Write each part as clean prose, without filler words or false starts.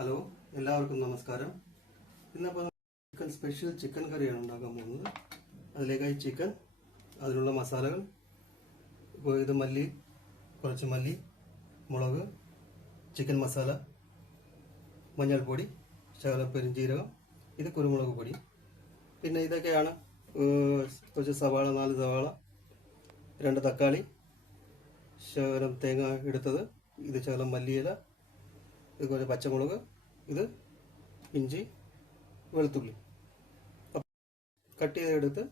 Hello, എല്ലാവർക്കും നമസ്കാരം. ഇന്നിപ്പോൾ ചിക്കൻ സ്പെഷ്യൽ ചിക്കൻ കറിയാണ് ഉണ്ടാക്കാൻ പോകുന്നത്. അതിലേക്കായി ചിക്കൻ, അതിനുള്ള മസാലകൾ. ഇപ്പോൾ ഇത് കുറച്ച് മല്ലി, മുളക്, ചിക്കൻ മസാല, മഞ്ഞൾപ്പൊടി, ശകലം പെരുംജീരകം, ഇത് കുരുമുളക് പൊടി. പിന്നെ ഇതൊക്കെയാണ് കുറച്ച് സവാള, 4 സവാള, 2 തക്കാളി, ശകലം തേങ്ങ എടുത്തത്, ഇത് ശകലം മല്ലിയില, ഇത് കുറച്ച് പച്ചമുളക്, ഇത് ഇഞ്ചി, വെളുത്തുള്ളി. കട്ട് ചെയ്തെടുത്ത്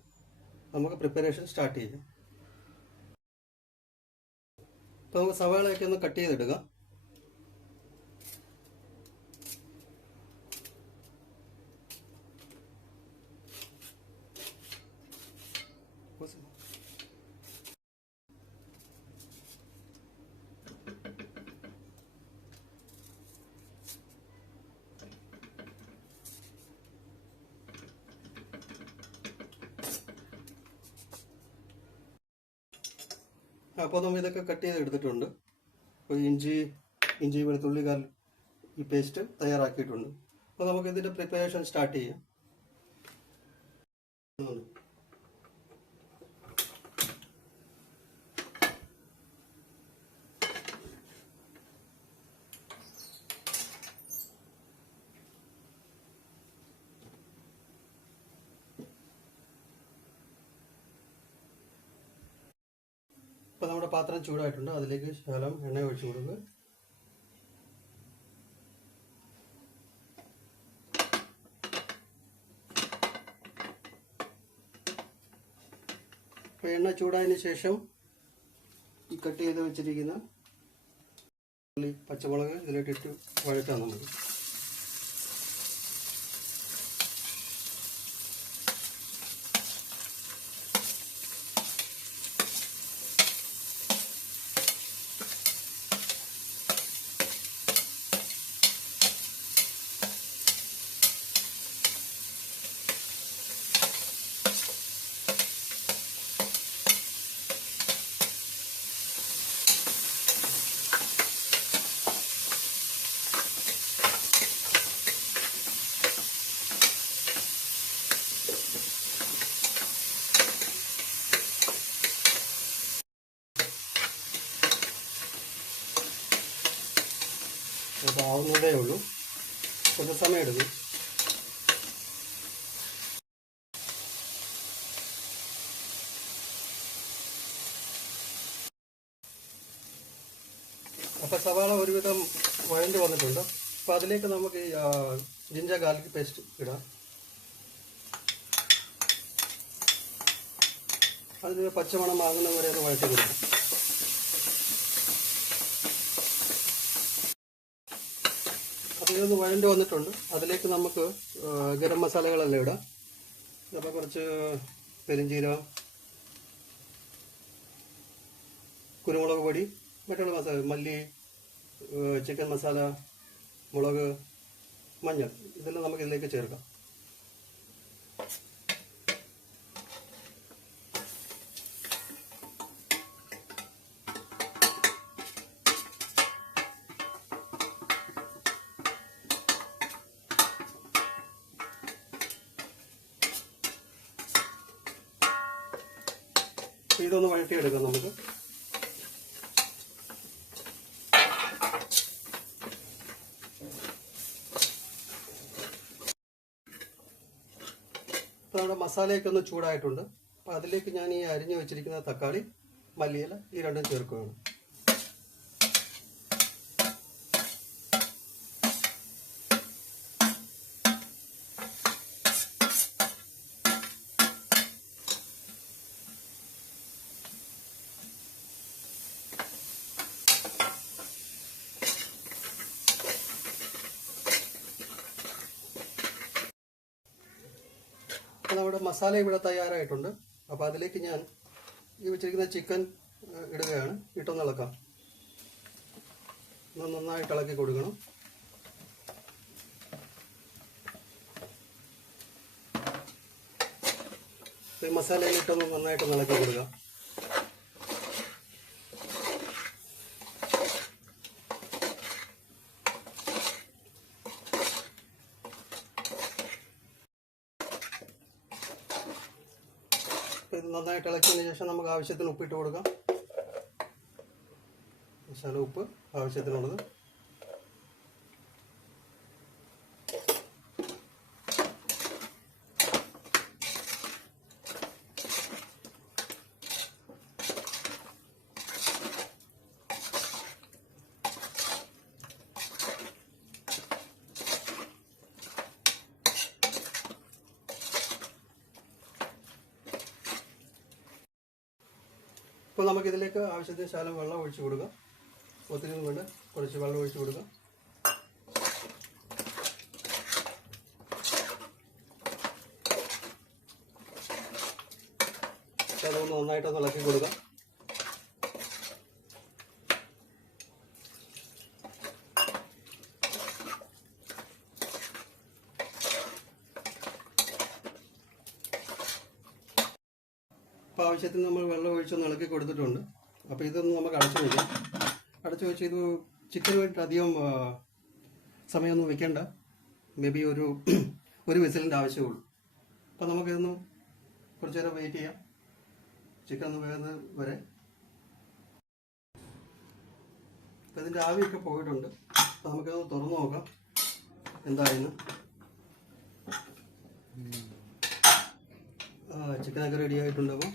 നമുക്ക് പ്രിപ്പറേഷൻ സ്റ്റാർട്ട് ചെയ്യാം. അപ്പോൾ നമുക്ക് സവാളയൊക്കെ ഒന്ന് കട്ട് ചെയ്തെടുക്കാം. അപ്പോൾ നമ്മൾ ഇതൊക്കെ കട്ട് ചെയ്ത് എടുത്തിട്ടുണ്ട്. അപ്പോൾ ഇഞ്ചി വെളുത്തുള്ളി ഈ പേസ്റ്റ് തയ്യാറാക്കിയിട്ടുണ്ട്. അപ്പോൾ നമുക്ക് ഇതിൻ്റെ പ്രിപ്പറേഷൻ സ്റ്റാർട്ട് ചെയ്യാം. ഇപ്പോൾ നമ്മുടെ പാത്രം ചൂടായിട്ടുണ്ട്. അതിലേക്ക് ശകലം എണ്ണ ഒഴിച്ചു കൊടുക്കുക. അപ്പോൾ എണ്ണ ചൂടായതിന് ശേഷം ഈ കട്ട് ചെയ്ത് വെച്ചിരിക്കുന്ന പച്ചമുളക് ഇതിലോട്ടിട്ട് വഴറ്റാം നമുക്ക്. അപ്പോൾ ആവുന്നതേ ഉള്ളൂ, കുറച്ച് സമയം എടുക്കും. അപ്പോൾ സവാള ഒരുവിധം വഴണ്ട് വന്നിട്ടുണ്ട്. അപ്പോൾ അതിലേക്ക് നമുക്ക് ഈ ജിഞ്ചർ ഗാർലിക് പേസ്റ്റ് ഇടാം. അതിന് പച്ചമണം വാങ്ങുന്നത് വരെ അത് വഴറ്റി കൊടുക്കാം. അപ്പോൾ ഇതൊന്ന് വഴണ്ട് വന്നിട്ടുണ്ട്. അതിലേക്ക് നമുക്ക് ഗരം മസാലകളെല്ലാം ഇടാം. അപ്പോൾ കുറച്ച് പെരുംജീരകം, കുരുമുളക് പൊടി, മറ്റുള്ള മസാല, മല്ലി, ചിക്കൻ മസാല, മുളക്, മഞ്ഞൾ, ഇതെല്ലാം നമുക്ക് ഇതിലേക്ക് ചേർക്കാം. ഇതൊന്ന് വഴറ്റിയെടുക്കാം നമുക്ക്. ഇപ്പോൾ നമ്മുടെ മസാലയൊക്കെ ഒന്ന് ചൂടായിട്ടുണ്ട്. അപ്പോൾ അതിലേക്ക് ഞാൻ ഈ അരിഞ്ഞു വെച്ചിരിക്കുന്ന തക്കാളി, മല്ലിയില, ഈ രണ്ടും ചേർക്കുകയാണ്. അപ്പോൾ നമ്മുടെ മസാല ഇവിടെ തയ്യാറായിട്ടുണ്ട്. അപ്പോൾ അതിലേക്ക് ഞാൻ ഈ വെച്ചിരിക്കുന്ന ചിക്കൻ ഇടുകയാണ്. ഇട്ടൊന്ന് ഇളക്കാം. നന്നായിട്ട് ഇളക്കി കൊടുക്കണം. ഈ മസാലയിൽ ഇട്ടൊന്ന് നന്നായിട്ട് ഇളക്കി കൊടുക്കാം. ഇത് നന്നായിട്ട് ഇളക്കിയതിന് ശേഷം നമുക്ക് ആവശ്യത്തിന് ഉപ്പിട്ട് കൊടുക്കാം. ശകലം ഉപ്പ് ആവശ്യത്തിനുള്ളത്. ഇപ്പോൾ നമുക്കിതിലേക്ക് ആവശ്യത്തിന് ശകലം വെള്ളം ഒഴിച്ചു കൊടുക്കാം. ഒത്തിരി വേണ്ട, കുറച്ച് വെള്ളം ഒഴിച്ചു കൊടുക്കാം. അതൊന്ന് നന്നായിട്ടൊന്ന് ഇളക്കി കൊടുക്കാം. അപ്പോൾ ആവശ്യത്തിന് നമ്മൾ വെള്ളം ഒഴിച്ചൊന്ന് ഇളക്കി കൊടുത്തിട്ടുണ്ട്. അപ്പോൾ ഇതൊന്ന് നമുക്ക് അടച്ചു വയ്ക്കാം. അടച്ചു വെച്ച് ഇത് ചിക്കന് വേണ്ടിയിട്ട് അധികം സമയമൊന്നും വെക്കേണ്ട. മേ ബി ഒരു വിസിലിൻ്റെ ആവശ്യമുള്ളൂ. അപ്പോൾ നമുക്കിതൊന്ന് കുറച്ച് നേരം വെയിറ്റ് ചെയ്യാം, ചിക്കൻ ഒന്ന് വേകുന്നത് വരെ. അപ്പോൾ ഇതിൻ്റെ ആവിയൊക്കെ പോയിട്ടുണ്ട്. അപ്പോൾ നമുക്കിതൊന്ന് തുറന്നു നോക്കാം എന്തായിരുന്നു. ചിക്കനൊക്കെ റെഡി ആയിട്ടുണ്ട്. അപ്പോൾ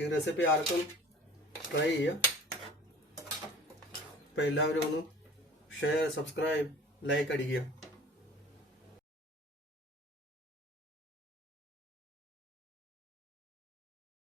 ഈ റെസിപ്പി ആർക്കും ട്രൈ ചെയ്യാം. അപ്പോൾ എല്ലാവരും ഒന്ന് ഷെയർ, സബ്സ്ക്രൈബ്, ലൈക്ക് അടിക്കുക.